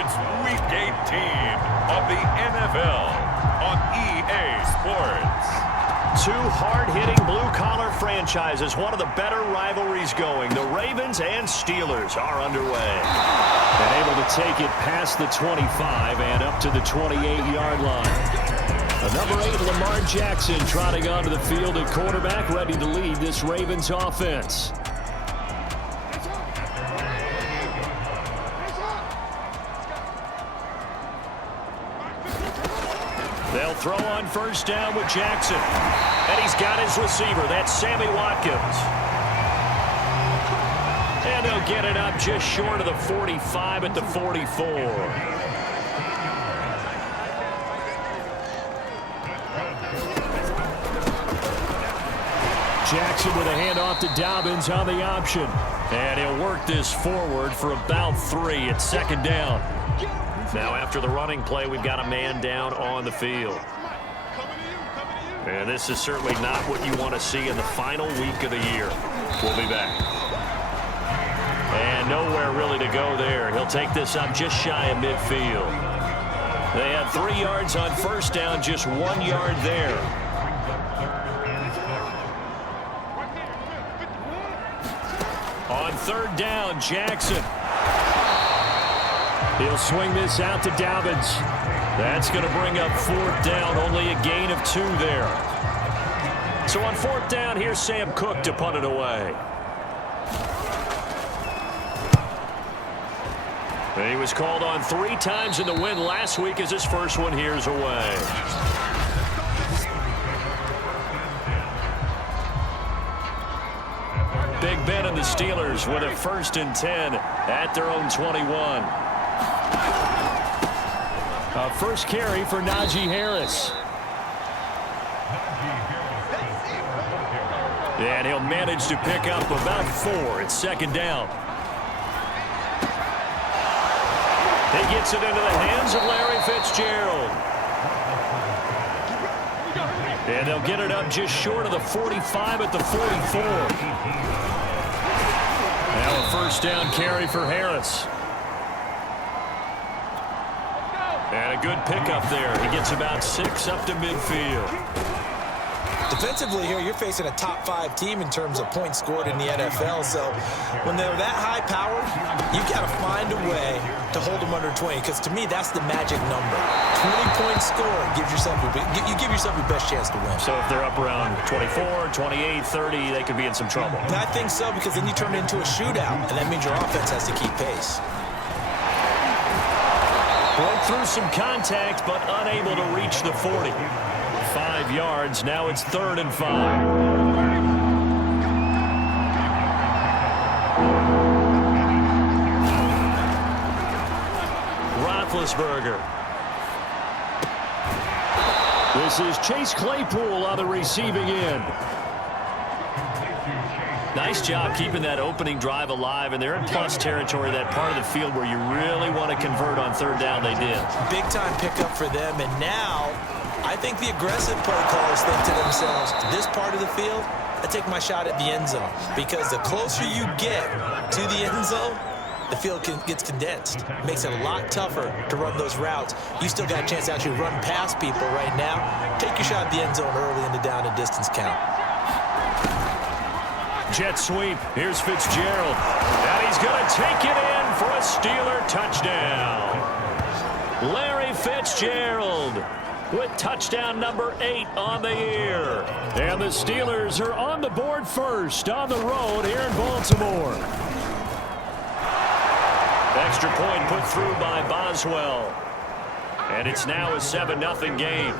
It's Week 18 of the NFL on EA Sports. Two hard-hitting blue-collar franchises, one of the better rivalries going. The Ravens and Steelers are underway. And able to take it past the 25 and up to the 28-yard line. Number 8, Lamar Jackson, trotting onto the field at quarterback, ready to lead this Ravens offense. They'll throw on first down with Jackson. And he's got his receiver. That's Sammy Watkins. And they'll get it up just short of the 45 at the 44. Jackson with a handoff to Dobbins on the option. And he'll work this forward for about 3 at second down. Now after the running play, we've got a man down on the field. And this is certainly not what you want to see in the final week of the year. We'll be back. And nowhere really to go there. He'll take this up just shy of midfield. They had 3 yards on first down, just 1 yard there. On third down, Jackson. He'll swing this out to Dobbins. That's going to bring up fourth down, only a gain of 2 there. So on fourth down, here's Sam Cook to punt it away. He was called on 3 times in the win last week as his first one here's away. Big Ben and the Steelers with a 1st and 10 at their own 21. First carry for Najee Harris. And he'll manage to pick up about 4 at second down. He gets it into the hands of Larry Fitzgerald. And they'll get it up just short of the 45 at the 44. Now a first down carry for Harris. And a good pickup there. He gets about 6 up to midfield. Defensively here, you're facing a top 5 team in terms of points scored in the NFL. So when they're that high powered, you got to find a way to hold them under 20. Because to me, that's the magic number. 20 points scored gives yourself you give yourself your best chance to win. So if they're up around 24, 28, 30, they could be in some trouble. And I think so, because then you turn it into a shootout, and that means your offense has to keep pace. Broke through some contact, but unable to reach the 40. 5 yards. Now it's 3rd and 5. Roethlisberger. This is Chase Claypool on the receiving end. Nice job keeping that opening drive alive, and they're in plus territory, that part of the field where you really want to convert on 3rd down. They did. Big time pickup for them, and now I think the aggressive play callers think to themselves, this part of the field, I take my shot at the end zone, because the closer you get to the end zone, the field gets condensed. It makes it a lot tougher to run those routes. You still got a chance to actually run past people right now. Take your shot at the end zone early in the down and distance count. Jet sweep. Here's Fitzgerald. And he's going to take it in for a Steeler touchdown. Larry Fitzgerald with touchdown number 8 on the year. And the Steelers are on the board first on the road here in Baltimore. Extra point put through by Boswell. And it's now a 7-0 game.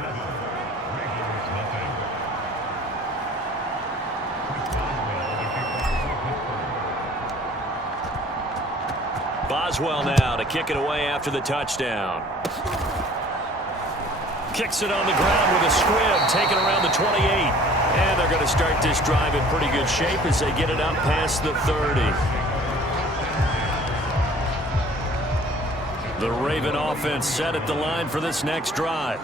Boswell now to kick it away after the touchdown. Kicks it on the ground with a squib, taken around the 28. And they're going to start this drive in pretty good shape as they get it up past the 30. The Raven offense set at the line for this next drive.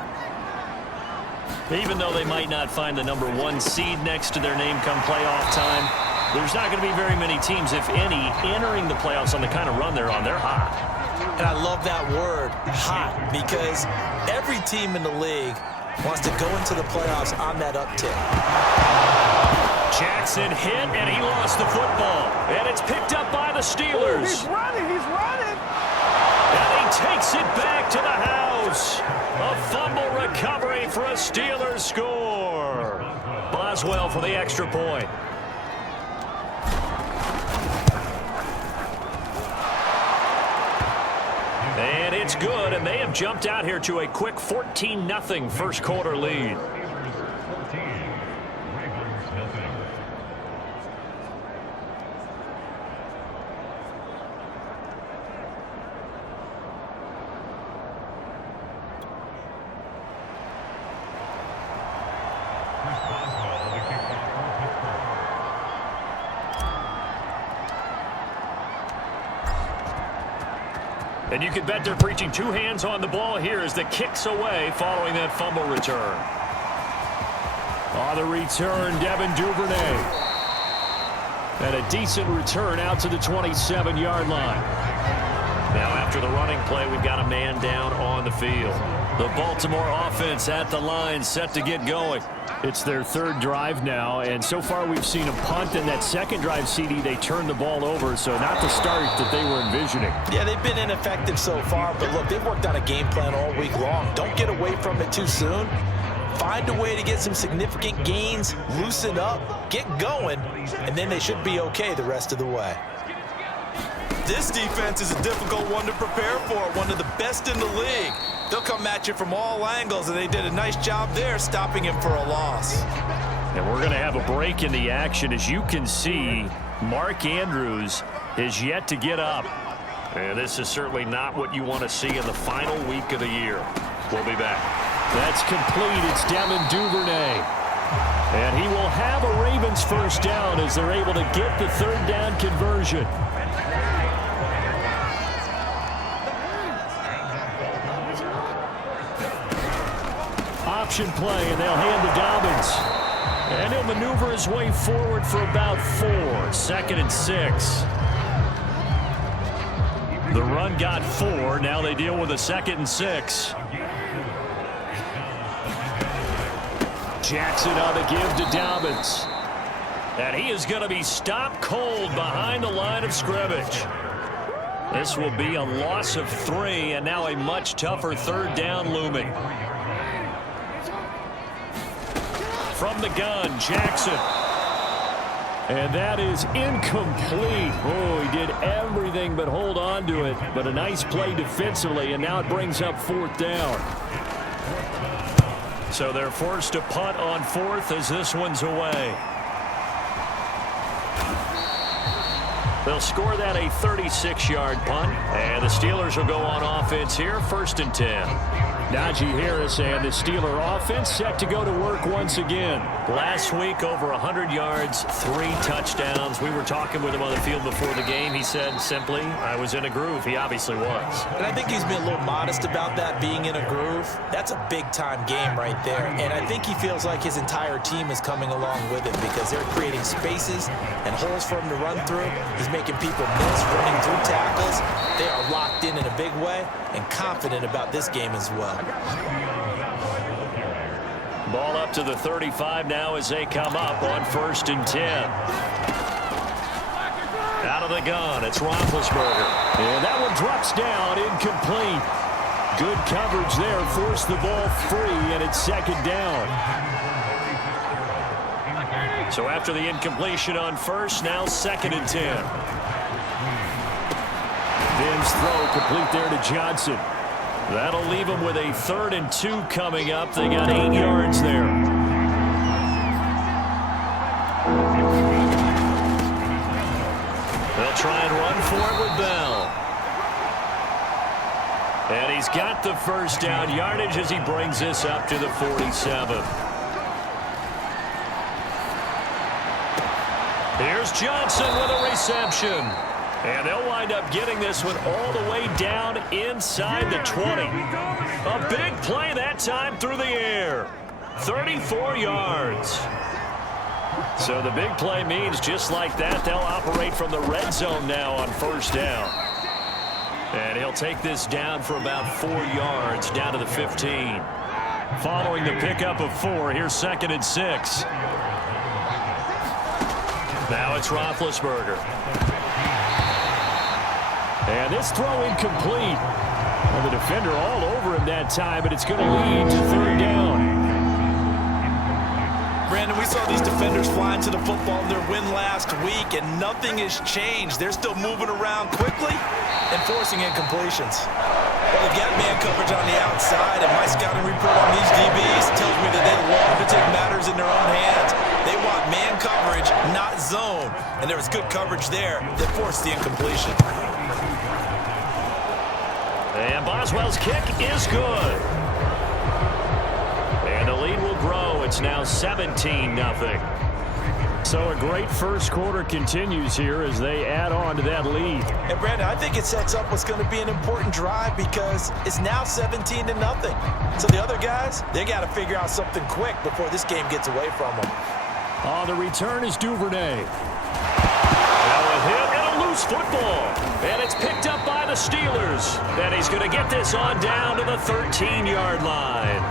Even though they might not find the number 1 seed next to their name come playoff time, there's not going to be very many teams, if any, entering the playoffs on the kind of run they're on. They're hot. And I love that word, hot, because every team in the league wants to go into the playoffs on that uptick. Jackson hit, and he lost the football. And it's picked up by the Steelers. Ooh, he's running, he's running. And he takes it back to the house. A fumble recovery for a Steelers score. Boswell for the extra point. And it's good, and they have jumped out here to a quick 14-0 first quarter lead. And you can bet they're preaching two hands on the ball here as the kick's away following that fumble return. On the return, Devin Duvernay. And a decent return out to the 27-yard line. Now after the running play, we've got a man down on the field. The Baltimore offense at the line, set to get going. It's their third drive now, and so far we've seen a punt, and that second drive, CD, they turned the ball over, so not the start that they were envisioning. Yeah, they've been ineffective so far, but look, they've worked on a game plan all week long. Don't get away from it too soon. Find a way to get some significant gains, loosen up, get going, and then they should be okay the rest of the way. This defense is a difficult one to prepare for, one of the best in the league. They'll come at you from all angles, and they did a nice job there stopping him for a loss. And we're going to have a break in the action. As you can see, Mark Andrews is yet to get up. And this is certainly not what you want to see in the final week of the year. We'll be back. That's complete. It's Devin Duvernay. And he will have a Ravens first down as they're able to get the third down conversion. Option play, and they'll hand to Dobbins. And he'll maneuver his way forward for about 4. 2nd and 6. The run got 4. Now they deal with a 2nd and 6. Jackson on the give to Dobbins. And he is going to be stopped cold behind the line of scrimmage. This will be a loss of 3, and now a much tougher third down looming. From the gun, Jackson. And that is incomplete. Oh, he did everything but hold on to it. But a nice play defensively, and now it brings up 4th down. So they're forced to punt on 4th as this one's away. They'll score that a 36-yard punt. And the Steelers will go on offense here, 1st and 10. Najee Harris and the Steeler offense set to go to work once again. Last week, over 100 yards, 3 touchdowns. We were talking with him on the field before the game. He said simply, I was in a groove. He obviously was. And I think he's been a little modest about that, being in a groove. That's a big-time game right there. And I think he feels like his entire team is coming along with him because they're creating spaces and holes for him to run through. He's making people miss running through tackles. They are locked in a big way and confident about this game as well. Ball up to the 35 now as they come up on 1st and 10. Out of the gun, it's Roethlisberger. And that one drops down, incomplete. Good coverage there, forced the ball free, and it's 2nd down. So after the incompletion on 1st, now 2nd and 10. Mims throw complete there to Johnson. That'll leave them with a 3rd and 2 coming up. They got 8 yards there. They'll try and run for it with Bell. And he's got the first down yardage as he brings this up to the 47. Here's Johnson with a reception. And they'll wind up getting this one all the way down inside the 20. A big play that time through the air. 34 yards. So the big play means just like that, they'll operate from the red zone now on 1st down. And he'll take this down for about 4 yards, down to the 15. Following the pickup of 4, here's 2nd and 6. Now it's Roethlisberger. And this throw incomplete. Well, the defender all over him that time, but it's going to lead to 3rd down. Brandon, we saw these defenders flying to the football in their win last week, and nothing has changed. They're still moving around quickly and forcing incompletions. Well, they've got man coverage on the outside, and my scouting report on these DBs tells me that they love to take matters in their own hands. They want man coverage, not zone. And there was good coverage there that forced the incompletion. And Boswell's kick is good. And the lead will grow. It's now 17-0. So a great first quarter continues here as they add on to that lead. And Brandon, I think it sets up what's going to be an important drive because it's now 17-0. So the other guys, they got to figure out something quick before this game gets away from them. On the return is Duvernay. Now a hit and a loose football. And it's picked up by the Steelers. And he's going to get this on down to the 13-yard line.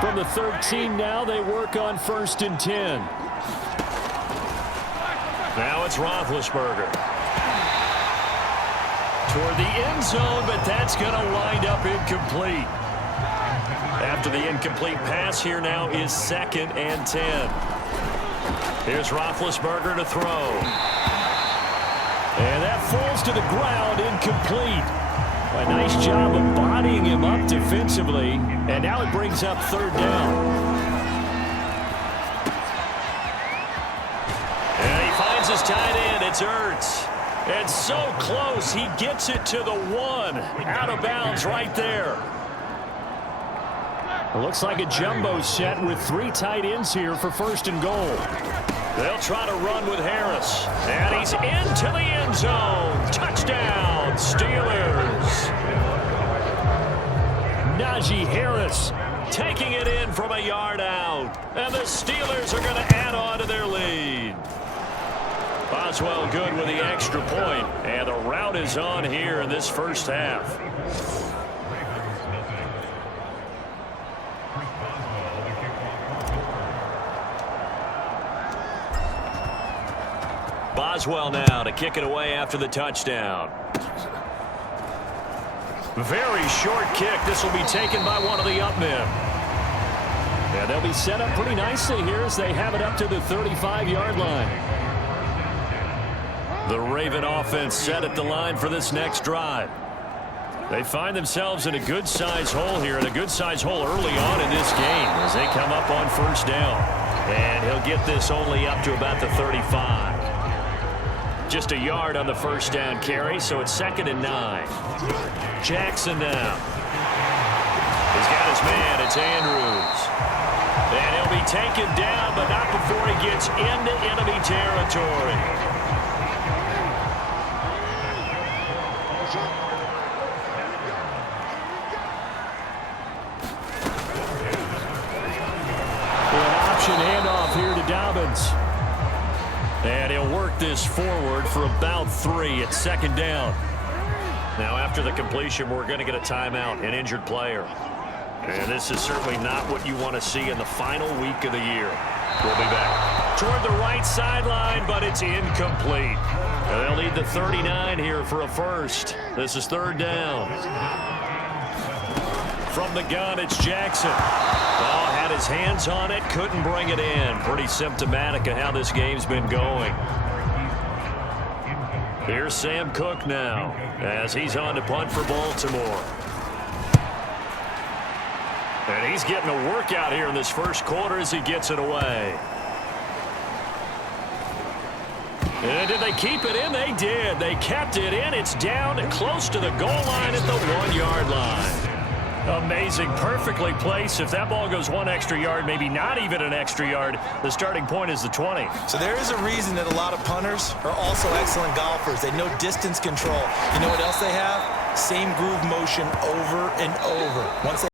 From the 13 now, they work on 1st and 10. Now it's Roethlisberger. Toward the end zone, but that's going to wind up incomplete. After the incomplete pass, here now is 2nd and 10. Here's Roethlisberger to throw. And that falls to the ground, incomplete. A nice job of bodying him up defensively, and now it brings up 3rd down. And he finds his tight end. It's Ertz. And so close, he gets it to the 1. Out of bounds right there. It looks like a jumbo set with 3 tight ends here for 1st and goal. They'll try to run with Harris. And he's into the end zone. Touchdown, Steelers. Najee Harris taking it in from a yard out. And the Steelers are going to add on to their lead. Boswell good with the extra point. And the rout is on here in this first half. Boswell now to kick it away after the touchdown. Very short kick. This will be taken by one of the up men. Yeah, they'll be set up pretty nicely here as they have it up to the 35-yard line. The Raven offense set at the line for this next drive. They find themselves in a good-sized hole here, and a good-sized hole early on in this game as they come up on 1st down. And he'll get this only up to about the 35. Just a yard on the 1st down carry, so it's 2nd and 9. Jackson now. He's got his man. It's Andrews. And he'll be taken down, but not before he gets into enemy territory. An option handoff here to Dobbins. And he'll work this forward for about 3 at 2nd down. Now after the completion, we're going to get a timeout, an injured player. And this is certainly not what you want to see in the final week of the year. We'll be back. Toward the right sideline, but it's incomplete. And they'll need the 39 here for a first. This is 3rd down. From the gun, it's Jackson. Oh, had his hands on it, couldn't bring it in. Pretty symptomatic of how this game's been going. Here's Sam Cook now as he's on to punt for Baltimore. And he's getting a workout here in this first quarter as he gets it away. And did they keep it in? They did. They kept it in. It's down and close to the goal line at the 1-yard line. Amazing. Perfectly placed. If that ball goes 1 extra yard, maybe not even an extra yard, the starting point is the 20. So there is a reason that a lot of punters are also excellent golfers. They know distance control. You know what else they have? Same groove motion over and over. Once they